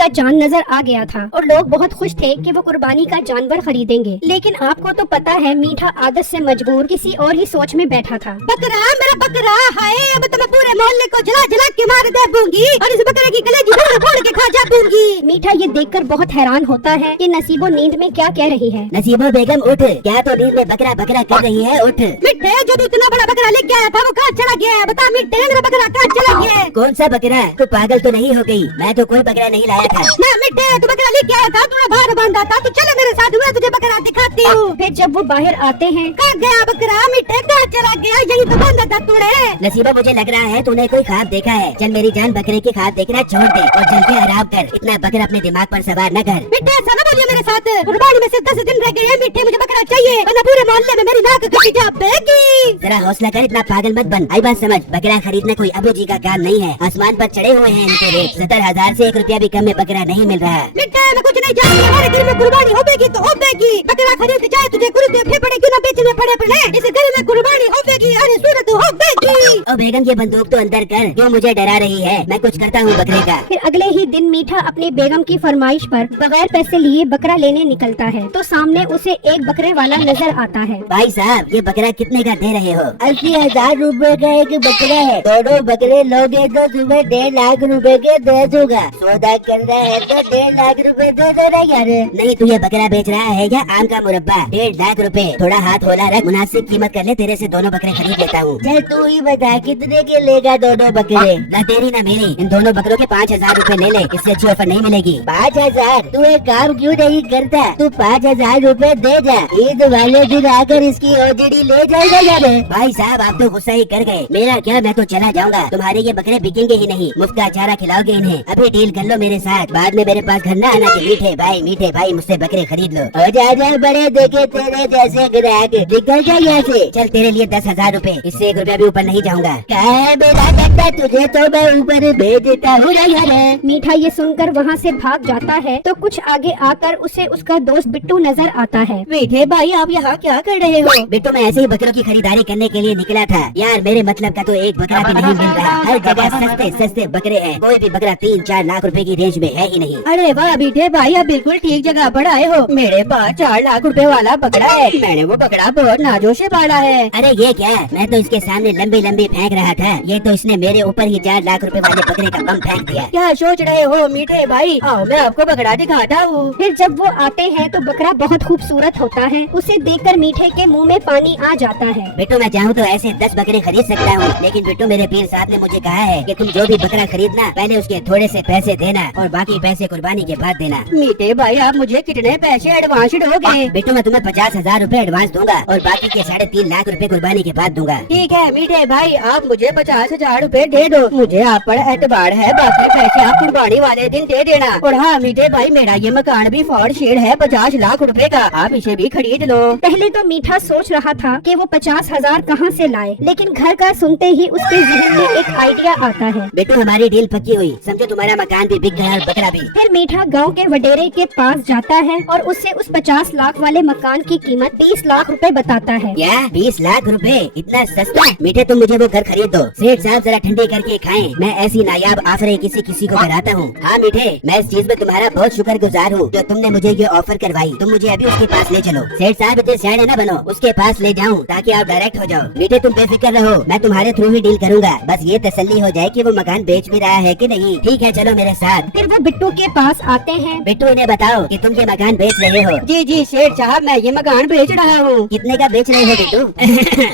का जान नजर आ गया था और लोग बहुत खुश थे कि वो कुर्बानी का जानवर खरीदेंगे। लेकिन आपको तो पता है मीठा आदत से मजबूर किसी और ही सोच में बैठा था। बकरा मेरा बकरा, हाय अब तो मैं पूरे मोहल्ले को जला जला के मार दे दूंगी और इस बकरे की कलेजी फोड़ फोड़ के खा जा दूंगी। मीठा ये देखकर बहुत हैरान होता है कि नसीबो नींद में क्या कह रही है। नसीबो बेगम उठ, क्या तो नींद में बकरा बकरा कर रही है, उठ। मिठे जो तू इतना बड़ा बकरा लेके आया था वो कहाँ चला गया है? बता मिठे मेरा बकरा कहाँ चला गया है? कौन सा बकरा? तू पागल तो नहीं हो गई? मैं तो कोई बकरा नहीं लाया था। ना मिठे तू बकरा लेके आया था, तूने बाहर बांधा था, तू चले मेरे साथ, मैं तुझे बकरा दिखाती हूँ। फिर जब वो बाहर आते हैं, कहाँ गया बकरा? मिठे कहाँ चला गया? यही तो बांधा था तूने। नसीबा मुझे लग रहा है तूने कोई ख्वाब देखा है। चल मेरी जान बकरे की ख्वाब देखना छोड़ दे और जल के आराम कर। इतना बकरा अपने दिमाग पर सवार न कर। मिठे ऐसा न बोलिए मेरे साथ, कुर्बानी में सिर्फ 10 दिन रह गए हैं। मिठे मुझे बकरा चाहिए वरना पूरे मोहल्ले में मेरी नाक कटी जाएगी। जरा हौसला कर, इतना पागल मत बन। आई बात समझ, बकरा खरीदना कोई अबू जी का काम नहीं है। आसमान पर चढ़े हुए हैं इनके रेट। 70,000 से 1 रुपया भी कम में बकरा नहीं मिल रहा। मिठे मैं कुछ नहीं जानती, हमारे घर में कुर्बानी होगी तो होगी। बकरा खरीद जाए तुझे कुर्ते फेफड़े क्यों न बेचने पड़े पड़े। इस घर में कुर्बानी होगी, अरे सूरत होगी। ओ बेगम ये बंदूक तो अंदर कर, क्यों मुझे डरा रही है? मैं कुछ करता हूँ बकरे का। फिर अगले ही दिन मीठा अपनी बेगम की फरमाइश पर बगैर पैसे लिए बकरा लेने निकलता है तो सामने उसे एक बकरे वाला नजर आता है। भाई साहब ये बकरा कितने का दे रहे हो? 80,000 रुपए का एक बकरा है। दोनों बकरे लोगे तो तुम्हें 1.5 लाख रुपए के दे दूंगा। सौदा करना है तो 1.5 लाख रुपए दे दो ना यार। नहीं तू ये बकरा बेच रहा है या आम का मुरब्बा? 1.5 लाख रुपए, थोड़ा हाथ होला रख, मुनासिब कीमत कर ले, तेरे से दोनों बकरे खरीद लेता हूँ। चल तू ही बता कितने के लेगा दोनों बकरे? न तेरी न मेरी, इन दोनों बकरों के 5,000 रुपए ले ले, इससे अच्छी ऑफर नहीं मिलेगी। 5,000? तू एक काम क्यों नहीं करता, तू 5,000 रुपए दे जा, ईद वाले दिन आकर इसकी ओजड़ी ले जाएगा यार। भाई साहब आप तो गुस्सा ही कर गए, मेरा क्या, मैं तो चला जाऊंगा। तुम्हारे ये बकरे बिकेंगे ही नहीं, मुफ्त का चारा खिलाओगे इन्हें। अभी डील कर लो मेरे साथ, बाद में मेरे पास घर न आना कि मीठे भाई मुझसे बकरे खरीद लो। हो जा बड़े देखे तेरे जैसे ग्राहक, निकल जा यहाँ से। चल तेरे लिए 10,000 रुपए, इससे 1 रुपया भी ऊपर नहीं जाऊंगा। क्या है मेरा बेटा, तुझे तो मैं ऊपर भेज देता हूँ यार। मीठा ये सुनकर वहाँ से भाग जाता है तो कुछ आगे आकर उसे उसका दोस्त बिट्टू नजर आता है। मीठे भाई आप यहाँ क्या कर रहे हो? बिट्टू मैं ऐसे ही बकरों की खरीदारी करने के लिए निकला था यार। मेरे मतलब का तो एक बकरा भी नहीं मिल रहा, हर जगह सस्ते सस्ते बकरे हैं। कोई भी बकरा 3-4 लाख रुपए की रेंज में है ही नहीं। अरे वाह मीठे भाई आप बिल्कुल ठीक जगह पर आए हो। मेरे पास 4 लाख रुपए वाला बकरा है, मैंने वो बकरा बहुत नाजों से पाला है। अरे ये क्या, मैं तो इसके सामने लंबी लंबी फेंक रहा था, ये तो इसने मेरे ऊपर ही 4 लाख रुपए वाले बकरे का बम फेंक दिया। क्या सोच रहे हो मीठे भाई, आओ मैं आपको बकरा दिखाता हूँ। फिर जब वो आते हैं तो बकरा बहुत खूबसूरत होता है, उसे देखकर मीठे के मुंह में पानी आ जाता है। बिट्टू मैं चाहूँ तो ऐसे 10 बकरे खरीद सकता हूँ, लेकिन बिट्टू मेरे पीर साहब ने मुझे कहा है कि तुम जो भी बकरा खरीदना पहले उसके थोड़े से पैसे देना और बाकी पैसे कुर्बानी के बाद देना। मीठे भाई आप मुझे कितने पैसे एडवांस दोगे? बिट्टू मैं तुम्हें 50,000 रुपए एडवांस दूंगा और बाकी के 3.5 लाख रुपए कुर्बानी के बाद दूंगा। ठीक है मीठे भाई आप मुझे 50,000 रुपए दे दो, मुझे आप पर एतबार है, बाकी पैसे आप कुर्बानी वाले दिन दे देना। और हाँ मीठे भाई मेरा ये मकान भी फॉर शेड है 50 लाख रुपए का, आप इसे भी खरीद लो। पहले तो मीठा सोच रहा था कि वो 50,000 कहाँ से लाए, लेकिन घर का सुनते ही उसके जहन में एक आइडिया आता है। बिट्टू हमारी डील पक्की हुई, समझो तुम्हारा मकान भी बिक गया और बकरा भी। फिर मीठा गांव के वडेरे के पास जाता है और उससे उस 50 लाख वाले मकान की कीमत 20 लाख रुपए बताता है। क्या 20 लाख रुपए इतना सस्ता? मीठे तुम मुझे वो घर खरीद दो, सेठ साहब जरा ठंडे करके खाएं, मैं ऐसी नायाब ऑफर किसी को कराता हूँ। हाँ मीठे मैं इस चीज में तुम्हारा बहुत शुक्रगुजार हूँ जो तुमने मुझे ये ऑफर करवाई। तुम मुझे अभी उसके पास ले चलो, सेठ साहब इतने सियाने न बनो, उसके पास ले जाऊँ ताकि आप डायरेक्ट हो जाओ। मीठे तुम बेफिक्र रहो, मैं तुम्हारे थ्रू ही डील करूँगा, बस ये तसल्ली हो जाए कि वो मकान बेच भी रहा है कि नहीं। ठीक है चलो मेरे साथ। फिर वो बिट्टू के पास आते हैं। बिट्टू इन्हें बताओ कि तुम ये मकान बेच रहे हो। जी जी सेठ साहब मैं ये मकान बेच रहा हूँ। कितने का बेच रहे हो बिट्टू?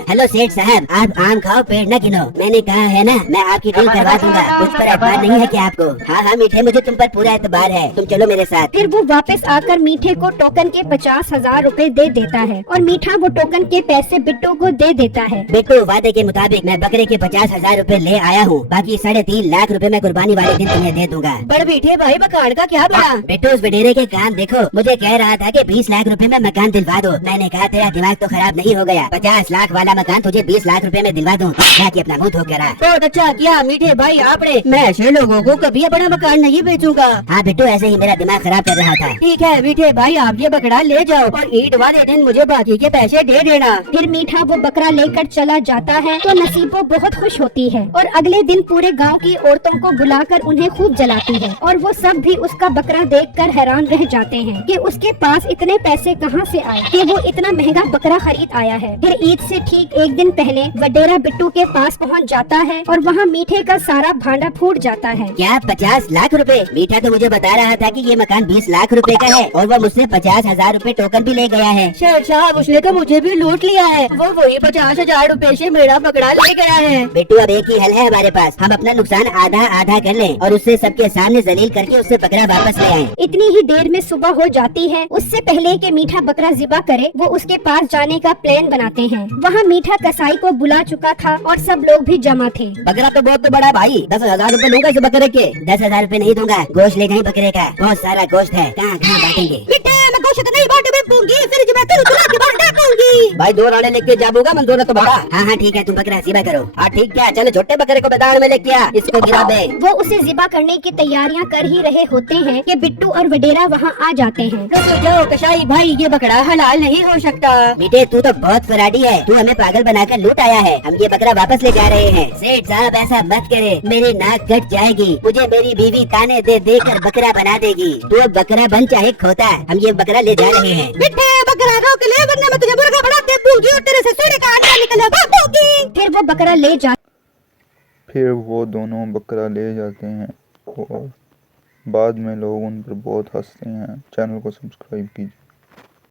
हेलो सेठ साहब आप आम खाओ पेड़ न गिनो, मैंने कहा है ना मैं आपकी डील करवा दूंगा, मुझ पर एतबार नहीं है क्या आपको? हाँ मीठे मुझे तुम पर पूरा एतबार है, तुम चलो मेरे साथ। फिर वो वापस आकर मीठे को टोकन के 50,000 रुपए दे देता है और मीठा वो टोकन के पैसे बिट्टू को दे देता है। बिट्टू वादे के मुताबिक मैं बकरे के 50,000 रुपए ले आया हूँ, बाकी 3.5 लाख रुपए मैं कुर्बानी वाले दिन तुम्हें दे दूंगा। पर मीठे भाई मकान का क्या बड़ा? बेटू उस वडेरे के काम देखो, मुझे कह रहा था कि 20 लाख रुपए में मकान दिलवा दो। मैंने कहा तेरा दिमाग तो खराब नहीं हो गया, 50 लाख वाला मकान तुझे 20 लाख रुपए में दिलवा दूं, ताकि अपना मुंह धो के रहा। बहुत अच्छा किया मीठे भाई आपने, मैं ऐसे लोगों को कभी अपना मकान नहीं बेचूंगा। हाँ बेटू, ऐसे ही मेरा दिमाग खराब कर रहा था। ठीक है मीठे भाई, आप ये बकरा ले जाओ और ईद वाले दिन मुझे बाकी के पैसे दे देना। फिर मीठा वो बकरा लेकर चला जाता है तो नसीबो बहुत खुश होती है और अगले दिन पूरे गांव की औरतों को बुलाकर उन्हें खूब जलाती है और वो सब भी उसका बकरा देखकर हैरान रह जाते हैं कि उसके पास इतने पैसे कहां से आए कि वो इतना महंगा बकरा खरीद आया है। फिर ईद से ठीक एक दिन पहले वडेरा बिट्टू के पास पहुंच जाता है और वहां मीठे का सारा भांडा फूट जाता है। क्या 50 लाख रुपए? मीठा तो मुझे बता रहा था कि ये मकान 20 लाख रुपए का है और वो मुझसे 50,000 रुपए टोकन भी ले गया है। शेर साहब उसने तो मुझे भी लूट लिया है, वो वही 50,000 रुपए से मेरा बकरा ले गया है। बेटू अब एक ही हल है हमारे पास, हम अपना नुकसान आधा आधा कर लें और उससे सबके सामने जलील करके उससे बकरा वापस ले आएं। इतनी ही देर में सुबह हो जाती है। उससे पहले कि मीठा बकरा ज़िबा करे वो उसके पास जाने का प्लान बनाते हैं। वहाँ मीठा कसाई को बुला चुका था और सब लोग भी जमा थे। बकरा तो बहुत बड़ा भाई, 10,000 रुपए लूंगा इस बकरे के। 10,000 रुपए नहीं दूंगा, गोश्त ले जाए बकरे का, बहुत सारा गोश्त है, कहाँ कहाँ बांटेंगे। मैं गोश्त नहीं बांट दूंगी, फ्रिज में तेरे उतरा के बांट दूंगी। भाई 2 राणे लेके जाऊंगा, मंजूर है तो बड़ा। हाँ ठीक है, तुम बकरा ज़िबा करो। हाँ ठीक है, चलो छोटे बकरे को मैदान में लेके आ, इसको गिरा दे। वो उसे ज़िबा करने की तैयारियां कर ही रहे होते हैं कि बिट्टू और वडेरा वहाँ आ जाते हैं। रुको जाओ कसाई भाई, ये बकरा हलाल नहीं हो सकता। बेटे तू तो बहुत फराडी है, तू हमें पागल बनाकर लूट आया है। हम ये बकरा वापस ले जा रहे हैं। सेठ साहब ऐसा मत करे, मेरी नाक कट जाएगी, मुझे मेरी बीवी ताने दे देकर बकरा बना देगी। तू अब बकरा बन चाहे खोता, हम ये बकरा ले जा रहे हैं। बिट्टे बकरा रोक ले, वरना मैं तुझे मुर्गा बना दे दूंगी और तेरे से सोने का अंडा निकल भागूंगी। फिर वो बकरा ले जा फिर वो दोनों बकरा ले जाते हैं और बाद में लोग उन पर बहुत हंसते हैं। चैनल को सब्सक्राइब कीजिए।